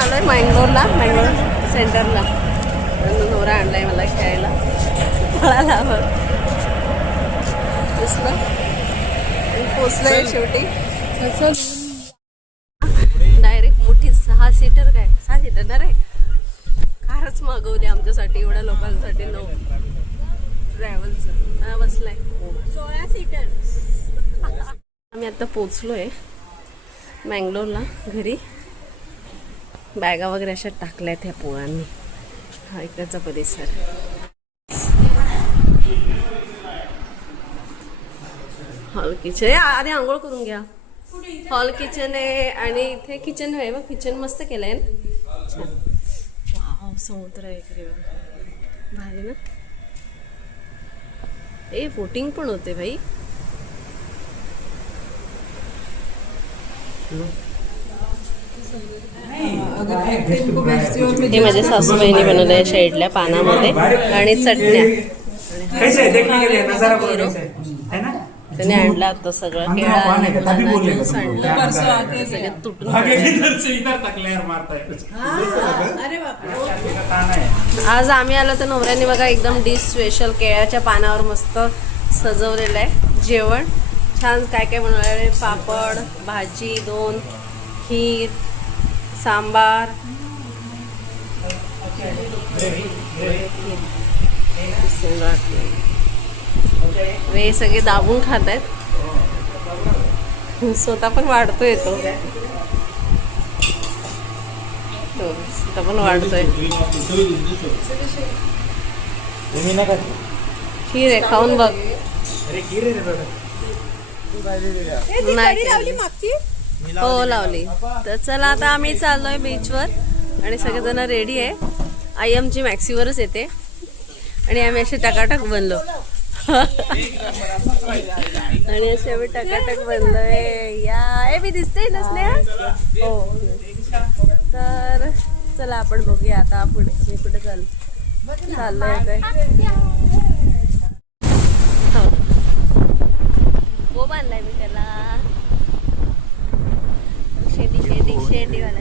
आलोय मँगलोरला, मँगलोर सेंटरला. नवरा आणलाय मला खेळायला, पळाला दिसलं. पोचलंय शेवटी. डायरेक्ट मोठी 6 सीटर, काय 6 सीटर ना रे, कारच मागवली आमच्यासाठी, एवढ्या लोकांसाठी. नो ट्रॅव्हलचं बसलाय 16 सीटर. आम्ही आता पोचलोय मँगलोरला घरी. बॅगा वगैरे अशा टाकल्यात ह्या पोळांनी. हा इकडचा परिसर. हॉल किचन आधी आंघोळ करून घ्या. हॉल किचन आहे आणि इथे किचन आहे बघ. किचन मस्त केलंय ना. वाव, समुद्र आहे इकडे भारी ना. ए बोटिंग पण होते भाई. हे माझ्या सासूबाईंनी बनवलं आहे शेडल्या पानामध्ये आणि चटण्या. त्याने आणला आता सगळं केळं सगळे तुटून. आज आम्ही आलो तर नवऱ्याने बघा एकदम डिश स्पेशल केळ्याच्या पानावर मस्त सजवलेलं आहे जेवण. छान काय काय बनवलेलं आहे. पापड, भाजी 2, खीर, सांबार. हे सगळे दाबून खात आहेत. स्वतः पण वाढतोय तो. स्वतः पण वाढतोय. खीर आहे, खाऊन बघ. हो लावली. तर चला आता आम्ही चाललोय बीचवर आणि सगळेजण रेडी आहे. आई आमची मॅक्सीवरच येते आणि आम्ही असे टकाटक बनलो. आणि असे आम्ही टकाटक बनलोय. या मी दिसते नसले. हो तर चला आपण बघूया आता पुढे. मी कुठे चाललोय काय. हो बांधलाय मी त्याला. शेडीवाला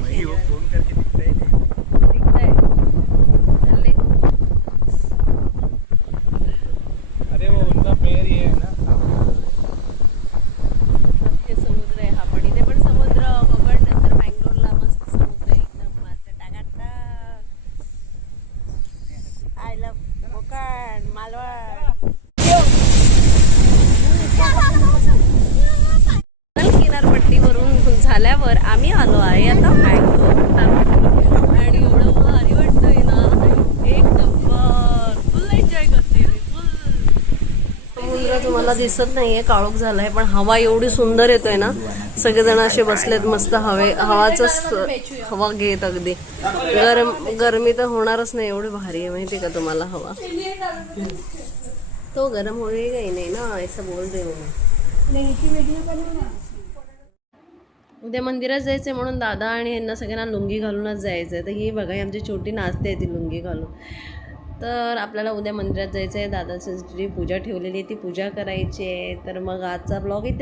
अरे वो उनका पेड़ ही है ना. हे समुद्र आहे हा. पण इथे पण समुद्र. कोकण नंतर मँगलोरला मस्त समुद्र आहे एकदम मस्त टाकाटा. I love Konkan Malvan. किनारपट्टीवरून झाल्यावर आम्ही आलो आहे आता मँगलोर. आणि एवढं भारी वाटतंय ना. एक नंबर. फुल एन्जॉय करते मी. फुल समुद्र तुम्हाला दिसत नाहीये, काळोख झालाय, पण हवा एवढी सुंदर येतोय ना. सगळेजण असे बसलेत मस्त हवा घेत. अगदी गरमी तर होणारच नाही. एवढी भारी आहे माहिती का तुम्हाला हवा. तो गरम होएगा ही नहीं ना, ऐसा बोल रही हूँ मैं. उद्या मंदिरात जायचंय म्हणून दादा आणि यांना सगळ्यांना लुंगी घालूनच जायचंय. तर ही बघा आमची छोटी नाचते ती लुंगी घालून. तर आपल्याला उद्या मंदिरात जायचं आहे. दादाची पूजा ठेवलेली आहे ती पूजा करायची आहे. तर मग आजचा ब्लॉग इथे